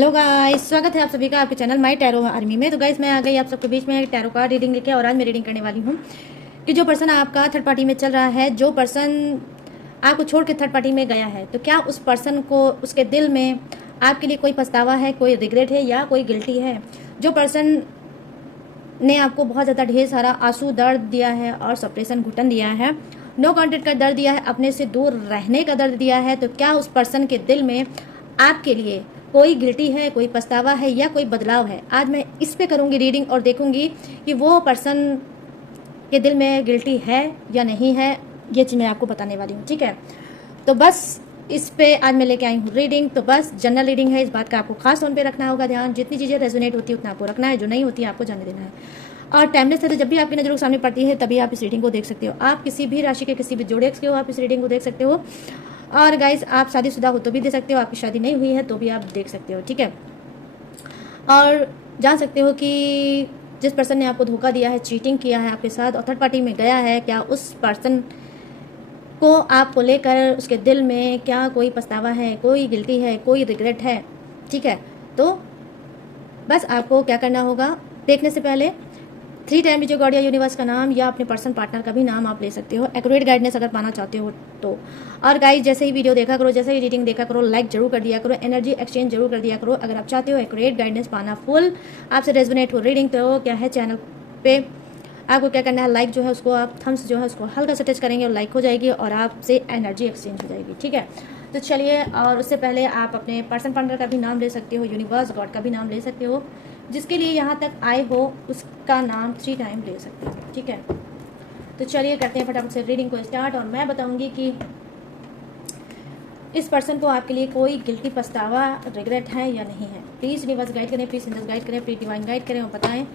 Hello guys, स्वागत है आप सभी का आपके चैनल माय टैरो आर्मी में। तो गाइस मैं आ गई आप सबके बीच में टैरो का रीडिंग लेके, और आज मैं रीडिंग करने वाली हूँ कि जो पर्सन आपका थर्ड पार्टी में चल रहा है, जो पर्सन आपको छोड़ के थर्ड पार्टी में गया है, तो क्या उस पर्सन को उसके दिल में आपके लिए कोई पछतावा है, कोई रिग्रेट है या कोई गिल्टी है। जो पर्सन ने आपको बहुत ज़्यादा ढेर सारा आंसू दर्द दिया है और सप्रेशन घुटन दिया है, नो कॉन्टेक्ट का दर्द दिया है, अपने से दूर रहने का दर्द दिया है, तो क्या उस पर्सन के दिल में आपके लिए कोई गिल्टी है, कोई पछतावा है या कोई बदलाव है। आज मैं इस पे करूँगी रीडिंग और देखूँगी कि वो पर्सन के दिल में गिल्टी है या नहीं है। ये चीज़ मैं आपको बताने वाली हूँ, ठीक है। तो बस इस पे आज मैं लेके आई हूँ रीडिंग। तो बस जनरल रीडिंग है, इस बात का आपको खास तौर पे रखना होगा ध्यान। जितनी चीज़ें रेजोनेट होती है उतना आपको रखना है, जो नहीं होती है आपको जाने देना है। और टाइमलेस है, तो जब भी आपकी नज़रों के सामने पड़ती है तभी आप इस रीडिंग को देख सकते हो। आप किसी भी राशि के किसी भी जोड़े के हो, आप इस रीडिंग को देख सकते हो। और गाइज आप शादीशुदा हो तो भी दे सकते हो, आपकी शादी नहीं हुई है तो भी आप देख सकते हो, ठीक है। और जान सकते हो कि जिस पर्सन ने आपको धोखा दिया है, चीटिंग किया है आपके साथ और थर्ड पार्टी में गया है, क्या उस पर्सन को आपको लेकर उसके दिल में क्या कोई पछतावा है, कोई गिल्टी है, कोई रिग्रेट है, ठीक है। तो बस आपको क्या करना होगा, देखने से पहले 3 टाइम जो गॉड या यूनिवर्स का नाम या अपने पर्सन पार्टनर का भी नाम आप ले सकते हो, एक्यूरेट गाइडेंस अगर पाना चाहते हो तो। और गाइस जैसे ही वीडियो देखा करो, जैसे ही रीडिंग देखा करो, लाइक जरूर कर दिया करो, एनर्जी एक्सचेंज जरूर कर दिया करो। अगर आप चाहते हो एक्यूरेट गाइडेंस पाना, फुल आपसे रेजोनेट हो रीडिंग, तो क्या है चैनल पे आपको क्या करना है, लाइक जो है उसको आप थम्स जो है उसको हल्का से टच करेंगे और लाइक हो जाएगी और आपसे एनर्जी एक्सचेंज हो जाएगी, ठीक है। तो चलिए, और उससे पहले आप अपने पर्सन पार्टनर का भी नाम ले सकते हो, यूनिवर्स गॉड का भी नाम ले सकते हो, जिसके लिए यहाँ तक आए हो उसका नाम 3 टाइम ले सकते हो, ठीक है। तो चलिए करते हैं फटाफट से रीडिंग को स्टार्ट। और मैं बताऊंगी कि इस पर्सन को आपके लिए कोई गिल्टी, पछतावा, रिग्रेट है या नहीं है। प्लीज़ यूनिवर्स गाइड करें, प्लीज़ एंजल्स गाइड करें, प्लीज डिवाइन गाइड करें और बताएं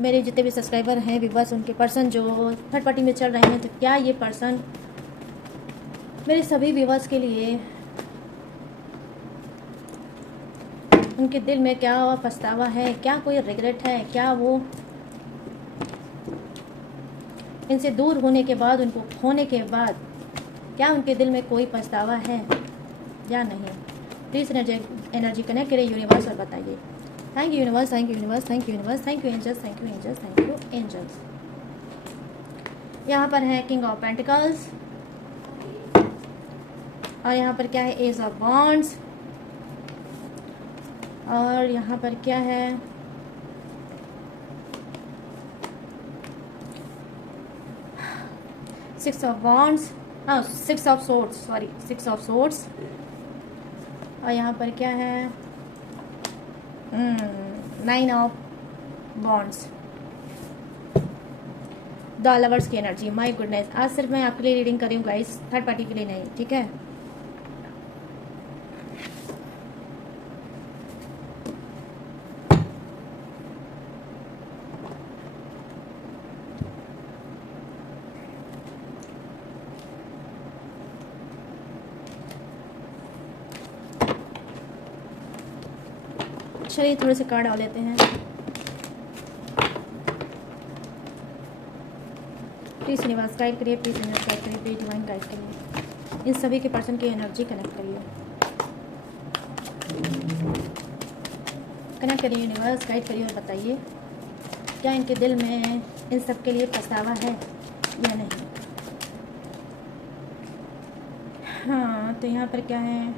मेरे जितने भी सब्सक्राइबर हैं, व्यूअर्स, उनके पर्सन जो थर्ड पार्टी में चल रहे हैं, तो क्या ये पर्सन मेरे सभी व्यूअर्स के लिए उनके दिल में क्या पछतावा है, क्या कोई रिग्रेट है, क्या वो इनसे दूर होने के बाद, उनको खोने के बाद, क्या उनके दिल में कोई पछतावा है या नहीं। प्लीज़ एनर्जी कनेक्ट करें यूनिवर्स और बताइए। Thank you universe, thank you universe, thank you universe, thank you angels, thank you angels, thank you angels. यहाँ पर है किंग ऑफ पेंटिकल्स और यहाँ पर क्या है, एज ऑफ वॉन्ड्स, और यहाँ पर क्या है, सिक्स ऑफ वॉन्ड्स, हाँ six of swords, sorry 6 of swords. और यहाँ पर क्या है, 9 ऑफ वॉन्ड्स, द लवर्स की एनर्जी। माय गुडनेस, आज सिर्फ मैं आपके लिए रीडिंग कर रही हूँ गाइस, थर्ड पार्टी के लिए नहीं, ठीक है। चलिए थोड़े से कार्ड डाल लेते हैं। प्लीज़ यूनिवर्स गाइड करिए, प्लीज़ यूनिवर्स गाइड करिए, प्लीज़ डिवाइन गाइड करिए, इन सभी के पर्सन की एनर्जी कनेक्ट करिए, कनेक्ट करिए यूनिवर्स, गाइड करिए और बताइए क्या इनके दिल में इन सब के लिए पछतावा है या नहीं। हाँ तो यहाँ पर क्या है,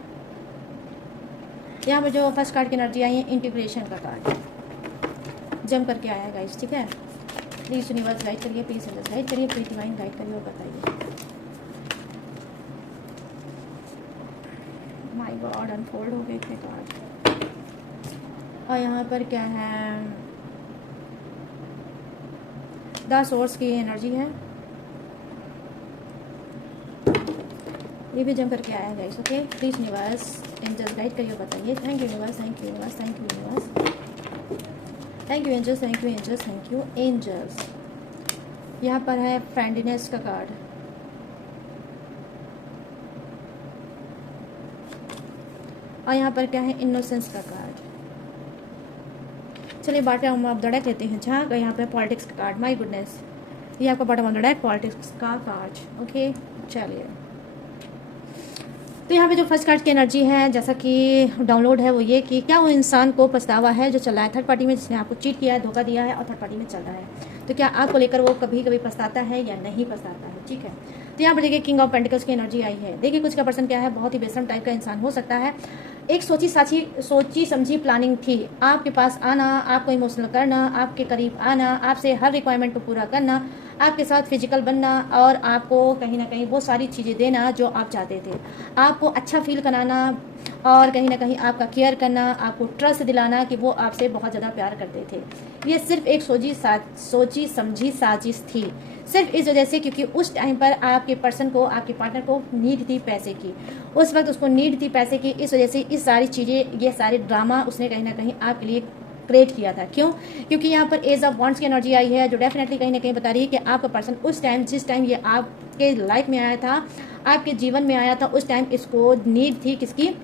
यहाँ पर जो फर्स्ट कार्ड की एनर्जी आई है, इंटीग्रेशन का कार्ड जम करके आया है गाइस, ठीक है। प्लीज़ यूनिवर्स गाइड करिए, प्लीज़ एंजल्स गाइड करिए, प्लीज डिवाइन गाइड करिए और बताइए। माय गॉड, अनफोल्ड हो गए थे कार्ड। और यहाँ पर क्या है, द सोर्स की एनर्जी है, ये भी जम करके आया है guys, okay. Please universe angels guide करिए बताइए। Thank you universe, thank you universe, thank you universe, thank you angels, thank you angels, thank you angels. यहाँ पर है फ्रेंडनेस का कार्ड, और यहाँ पर क्या है, इनोसेंस का कार्ड। चलिए बॉटम ऑफ द डेक लेते हैं, जहाँ यहाँ पर पॉलिटिक्स का कार्ड। माय गुडनेस, ये आपका bottom of the deck politics का कार्ड, ओके। चलिए तो यहाँ पे जो फर्स्ट कार्ड की एनर्जी है जैसा कि डाउनलोड है वो ये कि क्या वो इंसान को पछतावा है जो चल रहा है थर्ड पार्टी में, जिसने आपको चीट किया है, धोखा दिया है और थर्ड पार्टी में चल रहा है, तो क्या आपको लेकर वो कभी कभी पछताता है या नहीं पछताता है। ठीक है, तो यहाँ पर देखिए किंग ऑफ पेंटिकल्स की एनर्जी आई है। देखिए कुछ का पर्सन क्या है, बहुत ही बेशरम टाइप का इंसान हो सकता है। एक सोची समझी प्लानिंग थी आपके पास आना, आपको इमोशनल करना, आपके करीब आना, आपसे हर रिक्वायरमेंट को पूरा करना, आपके साथ फिजिकल बनना और आपको कहीं ना कहीं वो सारी चीज़ें देना जो आप चाहते थे, आपको अच्छा फील कराना और कहीं ना कहीं आपका केयर करना, आपको ट्रस्ट दिलाना कि वो आपसे बहुत ज़्यादा प्यार करते थे। ये सिर्फ एक सोची समझी साजिश थी, सिर्फ इस वजह से क्योंकि उस टाइम पर आपके पर्सन को, आपके पार्टनर को नीड थी पैसे की, उस वक्त उसको नीड थी पैसे की, इस वजह से इस सारी चीज़ें, ये सारे ड्रामा उसने कहीं ना कहीं आपके लिए क्रिएट किया था। क्यों? क्योंकि यहाँ पर एज ऑफ वॉन्ट्स की एनर्जी आई है जो डेफिनेटली कहीं ना कहीं बता रही है कि आपका पर्सन उस टाइम, जिस टाइम ये आपके लाइफ में आया था, आपके जीवन में आया था, उस टाइम इसको नीड थी किसकी?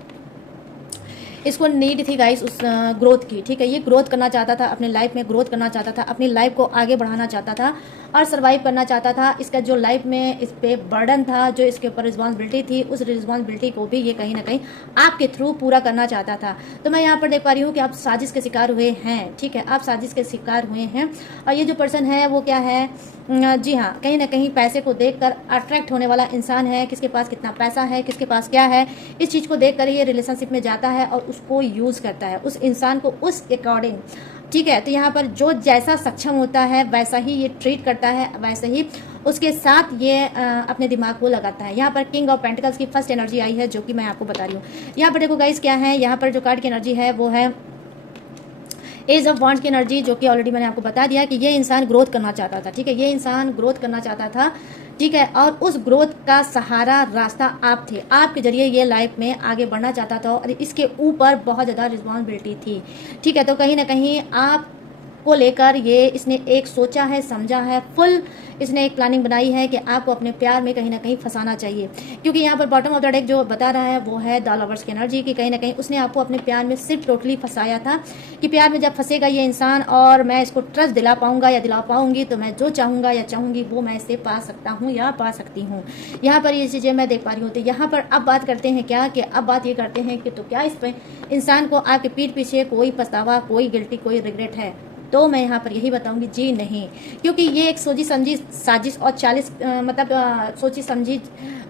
इसको नीड थी गाइस उस ग्रोथ की। ठीक है, ये ग्रोथ करना चाहता था, अपने लाइफ में ग्रोथ करना चाहता था, अपनी लाइफ को आगे बढ़ाना चाहता था और सर्वाइव करना चाहता था। इसका जो लाइफ में इस पे बर्डन था, जो इसके ऊपर रिस्पॉन्सिबिलिटी थी, उस रिस्पॉन्सिबिलिटी को भी ये कहीं ना कहीं आपके थ्रू पूरा करना चाहता था। तो मैं यहाँ पर देख पा रही हूँ कि आप साजिश के शिकार हुए हैं। ठीक है, आप साजिश के शिकार हुए हैं और ये जो पर्सन है वो क्या है, जी हाँ, कहीं ना कहीं पैसे को देखकर अट्रैक्ट होने वाला इंसान है। किसके पास कितना पैसा है, किसके पास क्या है, इस चीज़ को देखकर ये रिलेशनशिप में जाता है और उसको यूज़ करता है, उस इंसान को उस अकॉर्डिंग। ठीक है, तो यहाँ पर जो जैसा सक्षम होता है वैसा ही ये ट्रीट करता है, वैसे ही उसके साथ ये अपने दिमाग को लगाता है। यहाँ पर किंग ऑफ पेंटिकल्स की फर्स्ट एनर्जी आई है जो कि मैं आपको बता रही हूँ। यहाँ पर देखो गाइस क्या है, यहाँ पर जो कार्ड की एनर्जी है वो है एज ऑफ वॉन्ट्स की एनर्जी, जो कि ऑलरेडी मैंने आपको बता दिया कि ये इंसान ग्रोथ करना चाहता था। ठीक है, ये इंसान ग्रोथ करना चाहता था। ठीक है, और उस ग्रोथ का सहारा रास्ता आप थे, आपके जरिए ये लाइफ में आगे बढ़ना चाहता था और इसके ऊपर बहुत ज़्यादा रिस्पॉन्सिबिलिटी थी। ठीक है, तो कहीं ना कहीं आप को लेकर ये इसने एक सोचा है, समझा है, फुल इसने एक प्लानिंग बनाई है कि आपको अपने प्यार में कहीं ना कहीं फंसाना चाहिए। क्योंकि यहाँ पर बॉटम ऑफ द डेक जो बता रहा है वो है द लवर्स की एनर्जी की कहीं ना कहीं उसने आपको अपने प्यार में सिर्फ टोटली फंसाया था कि प्यार में जब फंसेगा ये इंसान और मैं इसको ट्रस्ट दिला पाऊंगा या दिला पाऊंगी तो मैं जो चाहूँगा या चाहूँगी वो मैं इससे पा सकता हूँ या पा सकती हूँ। यहाँ पर ये चीज़ें मैं देख पा रही हूँ। तो यहाँ पर अब बात करते हैं क्या कि अब बात ये करते हैं कि तो क्या इस पर इंसान को आपके पीठ पीछे कोई पछतावा, कोई गिल्टी, कोई रिग्रेट है? तो मैं यहाँ पर यही बताऊंगी जी नहीं, क्योंकि ये एक सोची समझी साजिश और सोची समझी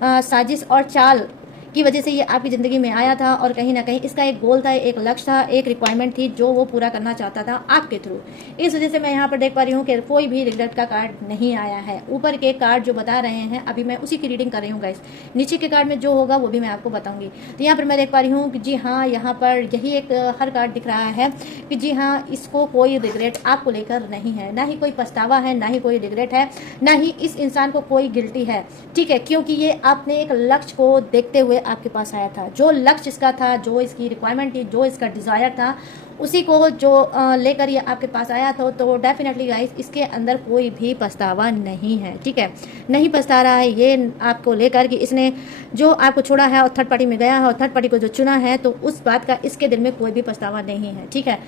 साजिश और चाल की वजह से ये आपकी ज़िंदगी में आया था और कहीं ना कहीं इसका एक गोल था, एक लक्ष्य था, एक रिक्वायरमेंट थी जो वो पूरा करना चाहता था आपके थ्रू। इस वजह से मैं यहाँ पर देख पा रही हूँ कि कोई भी रिग्रेट का कार्ड नहीं आया है। ऊपर के कार्ड जो बता रहे हैं अभी मैं उसी की रीडिंग कर रही हूँ गाइस, नीचे के कार्ड में जो होगा वो भी मैं आपको बताऊँगी। तो यहाँ पर मैं देख पा रही हूँ कि जी हाँ, यहाँ पर यही एक हर कार्ड दिख रहा है कि जी हाँ, इसको कोई रिग्रेट आपको लेकर नहीं है, ना ही कोई पछतावा है, ना ही कोई रिग्रेट है, ना ही इस इंसान को कोई गिल्टी है। ठीक है, क्योंकि ये आपने एक लक्ष्य को देखते हुए आपके पास आया था, जो लक्ष्य इसका था, जो इसकी रिक्वायरमेंट थी, जो इसका डिज़ायर था, उसी को जो लेकर ये आपके पास आया था। तो डेफिनेटली गाइस इसके अंदर कोई भी पछतावा नहीं है। ठीक है, नहीं पछता रहा है ये आपको लेकर कि इसने जो आपको छोड़ा है और थर्ड पार्टी में गया है और थर्ड पार्टी को जो चुना है, तो उस बात का इसके दिल में कोई भी पछतावा नहीं है। ठीक है,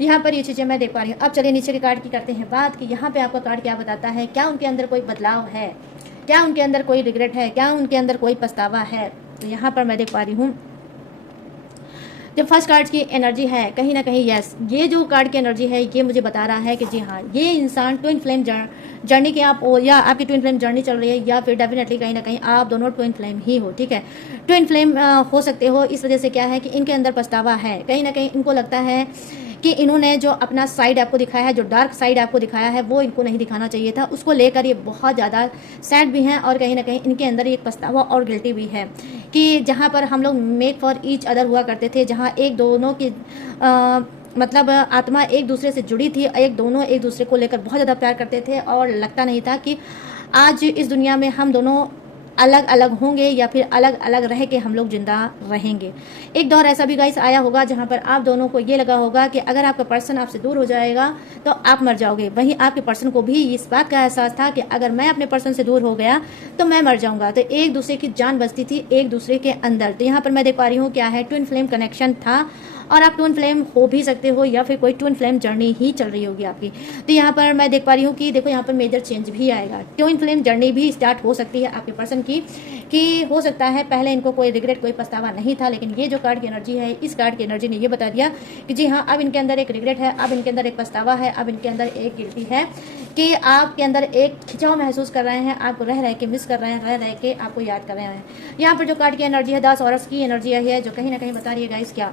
यहाँ पर ये चीज़ें मैं देख पा रही हूँ। अब चलिए नीचे के कार्ड की करते हैं बात कि यहाँ पे आपका कार्ड क्या बताता है, क्या उनके अंदर कोई बदलाव है, क्या उनके अंदर कोई रिग्रेट है, क्या उनके अंदर कोई पछतावा है। तो यहाँ पर मैं देख पा रही हूँ जब फर्स्ट कार्ड की एनर्जी है कहीं ना कहीं यस, ये जो कार्ड की एनर्जी है ये मुझे बता रहा है कि जी हाँ, ये इंसान ट्विन फ्लेम जर्नी के आप हो या आपकी ट्विन फ्लेम जर्नी चल रही है या फिर डेफिनेटली कहीं ना कहीं आप दोनों ट्विन फ्लेम ही हो। ठीक है, ट्विन फ्लेम हो सकते हो। इस वजह से क्या है कि इनके अंदर पछतावा है, कहीं ना कहीं इनको लगता है कि इन्होंने जो अपना साइड आपको दिखाया है, जो डार्क साइड आपको दिखाया है, वो इनको नहीं दिखाना चाहिए था। उसको लेकर ये बहुत ज़्यादा सैड भी हैं और कहीं ना कहीं इनके अंदर एक पछतावा और गिल्टी भी है कि जहाँ पर हम लोग मेक फॉर ईच अदर हुआ करते थे, जहाँ एक दोनों की आत्मा एक दूसरे से जुड़ी थी, दोनों एक दूसरे को लेकर बहुत ज़्यादा प्यार करते थे और लगता नहीं था कि आज इस दुनिया में हम दोनों अलग अलग होंगे या फिर अलग अलग रह के हम लोग जिंदा रहेंगे। एक दौर ऐसा भी गाइस आया होगा जहाँ पर आप दोनों को ये लगा होगा कि अगर आपका पर्सन आपसे दूर हो जाएगा तो आप मर जाओगे। वहीं आपके पर्सन को भी इस बात का एहसास था कि अगर मैं अपने पर्सन से दूर हो गया तो मैं मर जाऊंगा। तो एक दूसरे की जान बचती थी एक दूसरे के अंदर। तो यहाँ पर मैं देख पा रही हूँ क्या है, ट्विन फ्लेम कनेक्शन था और आप ट्विन फ्लेम हो भी सकते हो या फिर कोई ट्विन फ्लेम जर्नी ही चल रही होगी आपकी। तो यहाँ पर मैं देख पा रही हूँ कि देखो यहाँ पर मेजर चेंज भी आएगा, ट्विन फ्लेम जर्नी भी स्टार्ट हो सकती है आपके पर्सन की कि हो सकता है पहले इनको कोई रिग्रेट, कोई पछतावा नहीं था, लेकिन ये जो कार्ड की एनर्जी है, इस कार्ड की एनर्जी ने ये बता दिया कि जी हाँ, अब इनके अंदर एक रिग्रेट है, अब इनके अंदर एक पछतावा है, अब इनके अंदर एक गिल्टी है कि आपके अंदर एक खिंचाव महसूस कर रहे हैं, आपको रह के मिस कर रहे हैं, रह के आपको याद कर रहे हैं। यहाँ पर जो कार्ड की एनर्जी है, 10 औरस की एनर्जी है, जो कहीं ना कहीं बता रही है गाइस क्या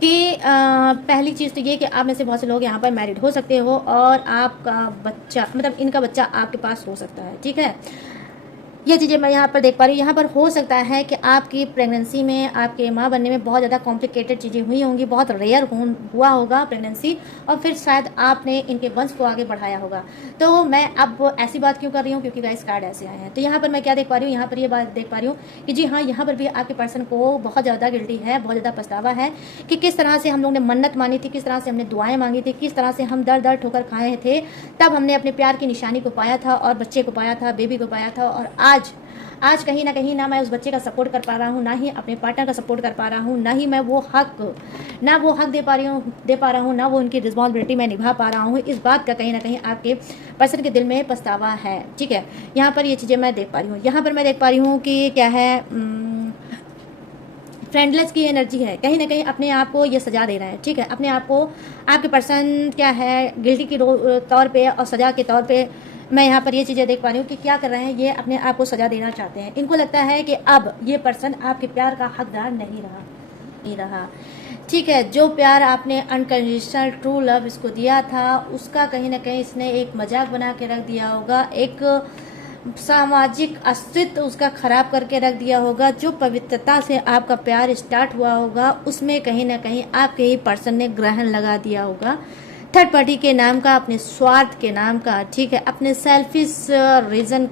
कि पहली चीज़ तो ये कि आप में से बहुत से लोग यहाँ पर मैरिड हो सकते हो और आपका बच्चा, मतलब इनका बच्चा आपके पास हो सकता है, ठीक है। ये चीज़ें मैं यहाँ पर देख पा रही हूँ। यहाँ पर हो सकता है कि आपकी प्रेगनेंसी में, आपके माँ बनने में बहुत ज़्यादा कॉम्प्लिकेटेड चीज़ें हुई होंगी, बहुत रेयर हुआ होगा प्रेगनेंसी, और फिर शायद आपने इनके वंश को आगे बढ़ाया होगा। तो मैं अब ऐसी बात क्यों कर रही हूँ, क्योंकि गाइस कार्ड ऐसे आए हैं। तो यहाँ पर मैं क्या देख पा रही हूँ, यहाँ पर ये बात देख पा रही हूँ कि जी हाँ, यहाँ पर भी आपके पर्सन को बहुत ज़्यादा गिल्टी है, बहुत ज़्यादा पछतावा है कि किस तरह से हम लोग ने मन्नत मानी थी, किस तरह से हमने दुआएं मांगी थी, किस तरह से हम दर दर ठोकर खाए थे, तब हमने अपने प्यार की निशानी को पाया था और बच्चे को पाया था, बेबी को पाया था। और आज कहीं ना कहीं ना मैं उस बच्चे का सपोर्ट कर पा रहा हूँ, ना ही अपने पार्टनर का सपोर्ट कर पा रहा हूँ, ना ही मैं वो हक दे पा रहा हूँ, ना वो उनकी रिस्पॉन्सिबिलिटी मैं निभा पा रहा हूँ। इस बात का कहीं ना कहीं आपके पर्सन के दिल में पछतावा है, ठीक है। यहाँ पर ये चीज़ें मैं देख पा रही हूँ। यहाँ पर मैं देख पा रही हूँ कि क्या है, फ्रेंडलेस की एनर्जी है, कहीं ना कहीं अपने आप को ये सजा दे रहा है, ठीक है। अपने आप को आपके पर्सन क्या है, गिल्टी के तौर पे और सजा के तौर पे मैं यहाँ पर ये चीज़ें देख पा रही हूँ कि क्या कर रहे हैं, ये अपने आप को सजा देना चाहते हैं। इनको लगता है कि अब ये पर्सन आपके प्यार का हकदार नहीं रहा, ठीक है। जो प्यार आपने अनकंडीशनल ट्रू लव इसको दिया था, उसका कहीं ना कहीं इसने एक मजाक बना के रख दिया होगा, एक सामाजिक अस्तित्व उसका खराब करके रख दिया होगा। जो पवित्रता से आपका प्यार स्टार्ट हुआ होगा, उसमें कहीं ना कहीं आपके ही पर्सन ने ग्रहण लगा दिया होगा, थर्ड पार्टी के नाम का, अपने स्वार्थ के नाम का, ठीक है, अपने सेल्फिश रीजन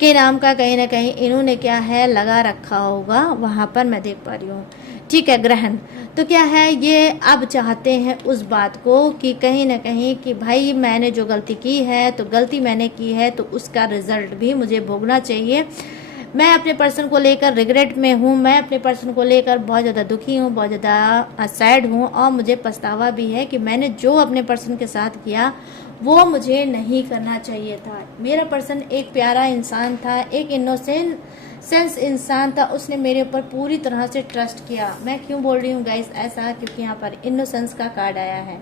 के नाम का कहीं ना कहीं इन्होंने क्या है लगा रखा होगा, वहां पर मैं देख पा रही हूँ, ठीक है, ग्रहण। तो क्या है, ये अब चाहते हैं उस बात को कि कहीं ना कहीं कि भाई मैंने जो गलती की है, तो गलती मैंने की है, तो उसका रिजल्ट भी मुझे भोगना चाहिए। मैं अपने पर्सन को लेकर रिग्रेट में हूँ, मैं अपने पर्सन को लेकर बहुत ज़्यादा दुखी हूँ, बहुत ज़्यादा सैड हूँ, और मुझे पछतावा भी है कि मैंने जो अपने पर्सन के साथ किया वो मुझे नहीं करना चाहिए था। मेरा पर्सन एक प्यारा इंसान था, एक इनोसेंस इंसान था, उसने मेरे ऊपर पूरी तरह से ट्रस्ट किया। मैं क्यों बोल रही हूँ गाइस ऐसा, क्योंकि यहाँ पर इनोसेंस का कार्ड आया है,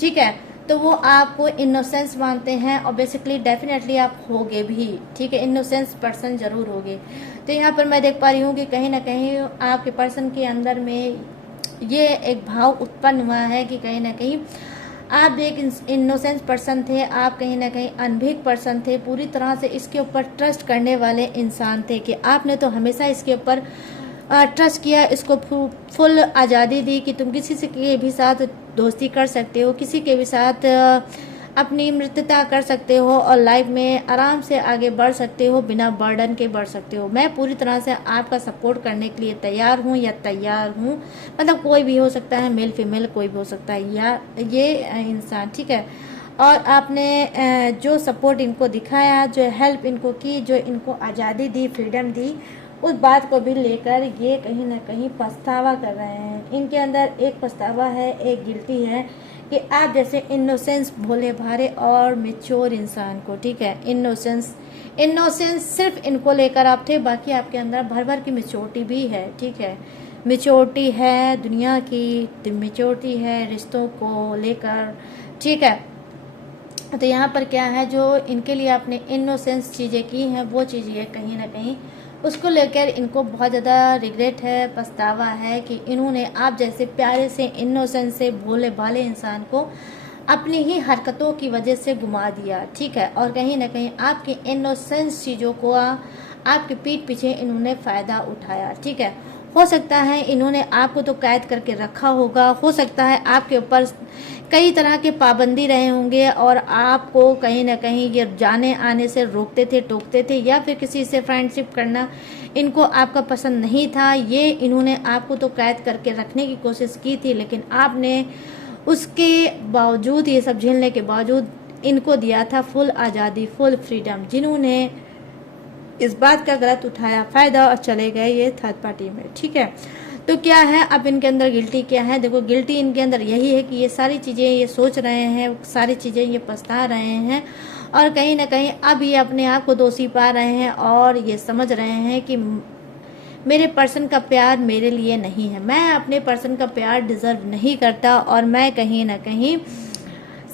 ठीक है। तो वो आपको इनोसेंस मानते हैं और बेसिकली डेफिनेटली आप होगे भी, ठीक है, इनोसेंस पर्सन जरूर होगे। तो यहाँ पर मैं देख पा रही हूँ कि कहीं ना कहीं आपके पर्सन के अंदर में ये एक भाव उत्पन्न हुआ है कि कहीं ना कहीं आप एक इनोसेंस पर्सन थे, आप कहीं ना कहीं अनभिज्ञ पर्सन थे, पूरी तरह से इसके ऊपर ट्रस्ट करने वाले इंसान थे कि आपने तो हमेशा इसके ऊपर ट्रस्ट किया, इसको फुल आज़ादी दी कि तुम किसी से के भी साथ दोस्ती कर सकते हो, किसी के भी साथ अपनी मित्रता कर सकते हो और लाइफ में आराम से आगे बढ़ सकते हो, बिना बर्डन के बढ़ सकते हो। मैं पूरी तरह से आपका सपोर्ट करने के लिए तैयार हूँ या तैयार हूँ, मतलब कोई भी हो सकता है, मेल फीमेल कोई भी हो सकता है, या ये इंसान, ठीक है। और आपने जो सपोर्ट इनको दिखाया, जो हेल्प इनको की, जो इनको आज़ादी दी, फ्रीडम दी, उस बात को भी लेकर ये कहीं ना कहीं पछतावा कर रहे हैं। इनके अंदर एक पछतावा है, एक गिल्टी है कि आप जैसे इनोसेंस, भोले भाले और मेच्योर इंसान को, ठीक है, इनोसेंस सिर्फ इनको लेकर आप थे, बाकी आपके अंदर भर भर की मेच्योरिटी भी है, ठीक है, मेच्योरिटी है दुनिया की, मेच्योरिटी है रिश्तों को लेकर, ठीक है। तो यहाँ पर क्या है, जो इनके लिए आपने इनोसेंस चीज़ें की हैं, वो चीज़ें कहीं ना कहीं उसको लेकर इनको बहुत ज़्यादा रिग्रेट है, पछतावा है कि इन्होंने आप जैसे प्यारे से, इनोसेंस से, भोले भाले इंसान को अपनी ही हरकतों की वजह से गुमा दिया, ठीक है। और कहीं ना कहीं आपकी इनोसेंस चीज़ों को आपके पीठ पीछे इन्होंने फ़ायदा उठाया, ठीक है। हो सकता है इन्होंने आपको तो कैद करके रखा होगा, हो सकता है आपके ऊपर कई तरह के पाबंदी रहे होंगे और आपको कहीं ना कहीं ये जाने आने से रोकते थे, टोकते थे, या फिर किसी से फ्रेंडशिप करना इनको आपका पसंद नहीं था। ये इन्होंने आपको तो कैद करके रखने की कोशिश की थी, लेकिन आपने उसके बावजूद, ये सब झेलने के बावजूद इनको दिया था फुल आज़ादी, फुल फ्रीडम। जिन्होंने इस बात का गलत उठाया फ़ायदा और चले गए ये थर्ड पार्टी में, ठीक है। तो क्या है, अब इनके अंदर गिल्टी क्या है, देखो गिल्टी इनके अंदर यही है कि ये सारी चीज़ें ये सोच रहे हैं, सारी चीज़ें ये पछता रहे हैं और कहीं ना कहीं अब ये अपने आप को दोषी पा रहे हैं और ये समझ रहे हैं कि मेरे पर्सन का प्यार मेरे लिए नहीं है, मैं अपने पर्सन का प्यार डिज़र्व नहीं करता और मैं कहीं ना कहीं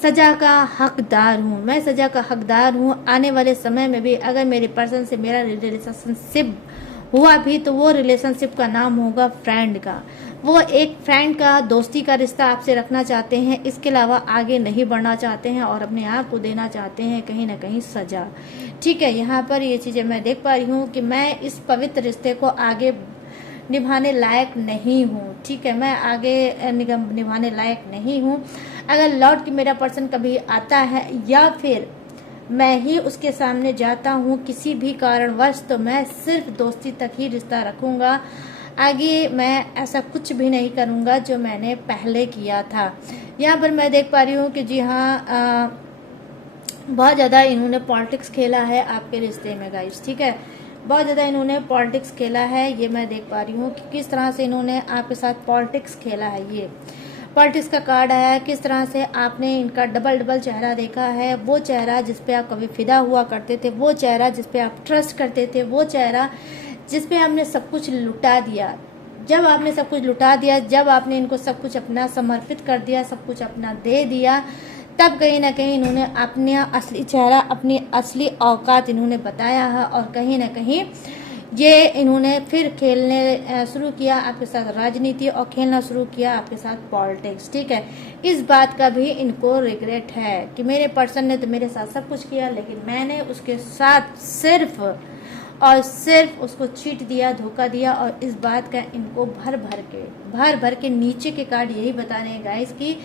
सज़ा का हकदार हूँ, मैं सज़ा का हकदार हूँ। आने वाले समय में भी अगर मेरे पर्सन से मेरा रिलेशनशिप हुआ भी तो वो रिलेशनशिप का नाम होगा फ्रेंड का। वो एक फ्रेंड का, दोस्ती का रिश्ता आपसे रखना चाहते हैं, इसके अलावा आगे नहीं बढ़ना चाहते हैं और अपने आप को देना चाहते हैं कहीं ना कहीं सज़ा। ठीक है, यहाँ पर ये चीज़ें मैं देख पा रही हूँ कि मैं इस पवित्र रिश्ते को आगे निभाने लायक नहीं हूँ। ठीक है, मैं आगे निभाने लायक नहीं हूँ। अगर लौट के मेरा पर्सन कभी आता है या फिर मैं ही उसके सामने जाता हूँ किसी भी कारणवश, तो मैं सिर्फ दोस्ती तक ही रिश्ता रखूँगा, आगे मैं ऐसा कुछ भी नहीं करूँगा जो मैंने पहले किया था। यहाँ पर मैं देख पा रही हूँ कि जी हाँ, बहुत ज़्यादा इन्होंने पॉलिटिक्स खेला है आपके रिश्ते में गाइस। ठीक है, बहुत ज़्यादा इन्होंने पॉलिटिक्स खेला है, ये मैं देख पा रही हूँ कि किस तरह से इन्होंने आपके साथ पॉलिटिक्स खेला है। ये पॉलिटिक्स का कार्ड आया है, किस तरह से आपने इनका डबल चेहरा देखा है। वो चेहरा जिस पे आप कभी फिदा हुआ करते थे, वो चेहरा जिस पे आप ट्रस्ट करते थे, वो चेहरा जिस पे आपने सब कुछ लुटा दिया। जब आपने सब कुछ लुटा दिया, जब आपने इनको सब कुछ अपना समर्पित कर दिया, सब कुछ अपना दे दिया, तब कहीं ना कहीं इन्होंने अपना असली चेहरा, अपनी असली औकात इन्होंने बताया है और कहीं ना कहीं ये इन्होंने फिर खेलने शुरू किया आपके साथ राजनीति और खेलना शुरू किया आपके साथ पॉलिटिक्स। ठीक है, इस बात का भी इनको रिग्रेट है कि मेरे पर्सन ने तो मेरे साथ सब कुछ किया, लेकिन मैंने उसके साथ सिर्फ और सिर्फ उसको चीट दिया, धोखा दिया। और इस बात का इनको भर भर के नीचे के कार्ड यही बता रहे हैं गाइस कि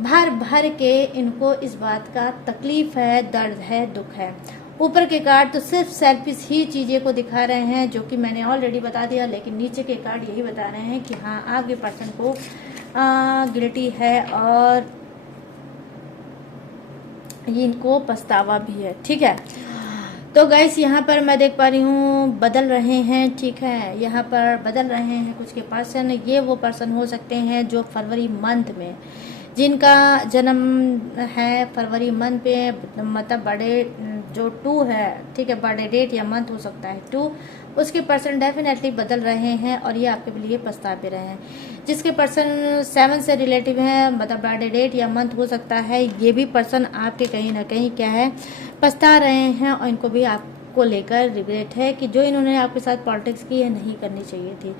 भर भर के इनको इस बात का तकलीफ है, दर्द है, दुख है। ऊपर के कार्ड तो सिर्फ सेल्फिश ही चीज़ें को दिखा रहे हैं जो कि मैंने ऑलरेडी बता दिया, लेकिन नीचे के कार्ड यही बता रहे हैं कि हाँ, आपके पर्सन को गिल्टी है और इनको पछतावा भी है। ठीक है, तो गाइस यहाँ पर मैं देख पा रही हूँ बदल रहे हैं। ठीक है, यहाँ पर बदल रहे हैं कुछ के पर्सन। ये वो पर्सन हो सकते हैं जो फरवरी मंथ में, जिनका जन्म है फरवरी मंथ पे, मतलब बर्थडे जो 2 है, ठीक है, बर्थडे डेट या मंथ हो सकता है 2, उसके पर्सन डेफिनेटली बदल रहे हैं और ये आपके लिए पछता भी रहे हैं। जिसके पर्सन 7 से रिलेटिव है, मतलब बर्थडे डेट या मंथ हो सकता है, ये भी पर्सन आपके कहीं ना कहीं क्या है, पछता रहे हैं और इनको भी आपको लेकर रिग्रेट है कि जो इन्होंने आपके साथ पॉलिटिक्स की है नहीं करनी चाहिए थी।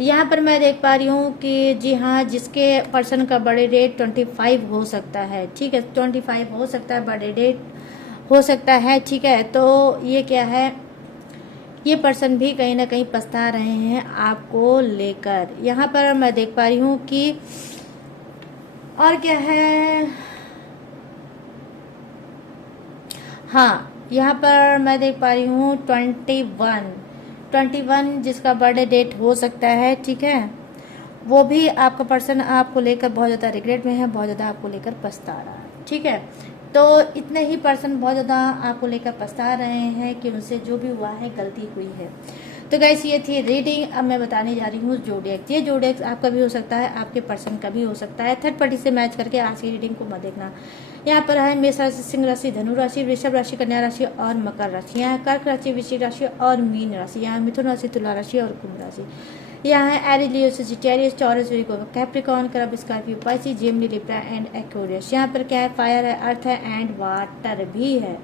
यहाँ पर मैं देख पा रही हूँ कि जी हाँ, जिसके पर्सन का बर्थडे डेट 25 हो सकता है। ठीक है, 25 हो सकता है, बर्थडे डेट हो सकता है। ठीक है, तो ये क्या है, ये पर्सन भी कहीं ना कहीं पछता रहे हैं आपको लेकर। यहाँ पर मैं देख पा रही हूँ कि और क्या है, हाँ, यहाँ पर मैं देख पा रही हूँ 21 जिसका बर्थडे डेट हो सकता है। ठीक है, वो भी आपका पर्सन आपको लेकर बहुत ज़्यादा रिग्रेट में है, बहुत ज़्यादा आपको लेकर पछता रहा है। ठीक है, तो इतने ही पर्सन बहुत ज़्यादा आपको लेकर पछता रहे हैं कि उनसे जो भी हुआ है गलती हुई है। तो गाइस, ये थी रीडिंग। अब मैं बताने जा रही हूँ जोडिएक्स। ये जोडिएक्स आपका भी हो सकता है, आपके पर्सन का भी हो सकता है। थर्ड पार्टी से मैच करके आज की रीडिंग को मत देखना। यहाँ पर है मेष राशि, सिंह राशि, धनु राशि, वृषभ राशि, कन्या राशि और मकर राशि। यहाँ कर्क राशि, वृश्चिक राशि और मीन राशि। यहाँ मिथुन राशि, तुला राशि और कुंभ राशि। यहाँ है एरीज, लियो, सजिटेरियस, टॉरस, विरिगो, कैप्रिकॉर्न, करब, Scorpio, Pisces, Gemini, Libra and Aquarius. यहाँ पर क्या है, फायर है, अर्थ है एंड वाटर भी है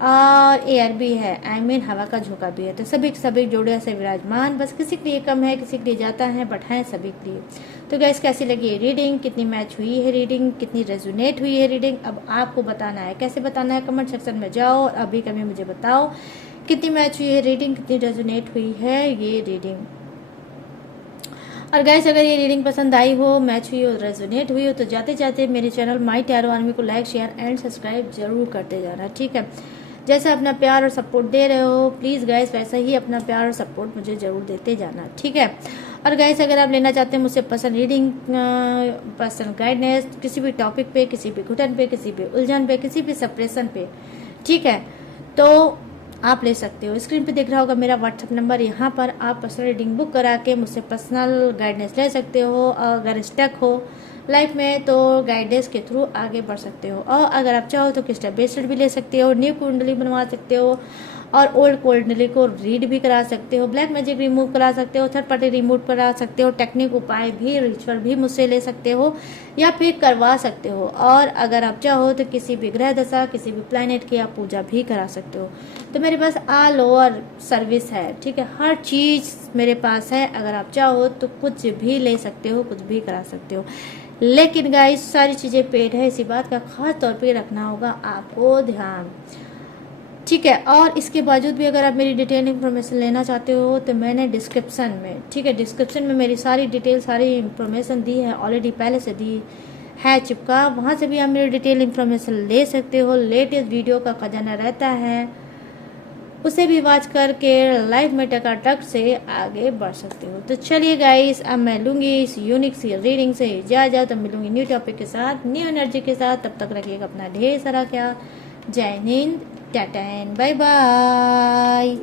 और एयर भी है, आई मीन हवा का झोंका भी है। तो सभी जोड़े से विराजमान, बस किसी के लिए कम है, किसी के लिए जाता है, बट है सभी के लिए। तो गैस, कैसी लगी रीडिंग, कितनी मैच हुई है रीडिंग, कितनी रेजोनेट हुई है रीडिंग, अब आपको बताना है। कैसे बताना है, कमेंट सेक्शन में जाओ और अभी कभी मुझे बताओ कितनी मैच हुई है रीडिंग, कितनी रेजोनेट हुई है ये रीडिंग। और गाइस, अगर ये रीडिंग पसंद आई हो, मैच हुई हो, रेजोनेट हुई हो, तो जाते जाते मेरे चैनल माई टैरो आर्मी को लाइक, शेयर एंड सब्सक्राइब जरूर करते जाना। ठीक है, जैसे अपना प्यार और सपोर्ट दे रहे हो, प्लीज़ गाइस वैसा ही अपना प्यार और सपोर्ट मुझे ज़रूर देते जाना। ठीक है, और गाइस, अगर आप लेना चाहते हैं मुझसे पर्सनल रीडिंग, पर्सनल गाइडेंस, किसी भी टॉपिक पे, किसी भी घुटन पे, किसी भी उलझन पे, किसी भी सप्रेशन पे, ठीक है, तो आप ले सकते हो। स्क्रीन पे दिख रहा होगा मेरा व्हाट्सअप नंबर, यहाँ पर आप पर्सनल रीडिंग बुक करा के मुझसे पर्सनल गाइडेंस ले सकते हो। अगर स्टक हो लाइफ में, तो गाइडेंस के थ्रू आगे बढ़ सकते हो। और अगर आप चाहो तो क्रिस्टल ब्रेसलेट भी ले सकते हो, न्यू कुंडली बनवा सकते हो और ओल्ड कुंडली को रीड भी करा सकते हो, ब्लैक मैजिक रिमूव करा सकते हो, थर्ड पार्टी रिमूव करा सकते हो, टेक्निक उपाय भी रिचुअल भी मुझसे ले सकते हो या फिर करवा सकते हो। और अगर आप चाहो तो किसी भी ग्रह दशा, किसी भी प्लैनेट की आप पूजा भी करा सकते हो। तो मेरे पास ऑल ओवर सर्विस है, ठीक है, हर चीज़ मेरे पास है। अगर आप चाहो तो कुछ भी ले सकते हो, कुछ भी करा सकते हो। लेकिन गाइस सारी चीज़ें पेड है, इसी बात का खास तौर पे रखना होगा आपको ध्यान, ठीक है। और इसके बावजूद भी अगर आप मेरी डिटेल इन्फॉर्मेशन लेना चाहते हो तो मैंने डिस्क्रिप्शन में, ठीक है, डिस्क्रिप्शन में मेरी सारी डिटेल, सारी इन्फॉर्मेशन दी है, ऑलरेडी पहले से दी है चिपका, वहाँ से भी आप मेरी डिटेल इन्फॉर्मेशन ले सकते हो। लेटेस्ट वीडियो का खजाना रहता है, उसे भी वॉच करके लाइफ में टकाटक से आगे बढ़ सकते हो। तो चलिए गाइस, अब मैं लूँगी इस यूनिक सी रीडिंग से इजाज़त, अब मिलूंगी न्यू टॉपिक के साथ, न्यू एनर्जी के साथ। तब तक रखिएगा अपना ढेर सारा ख्याल। जय Hind, tata and bye bye.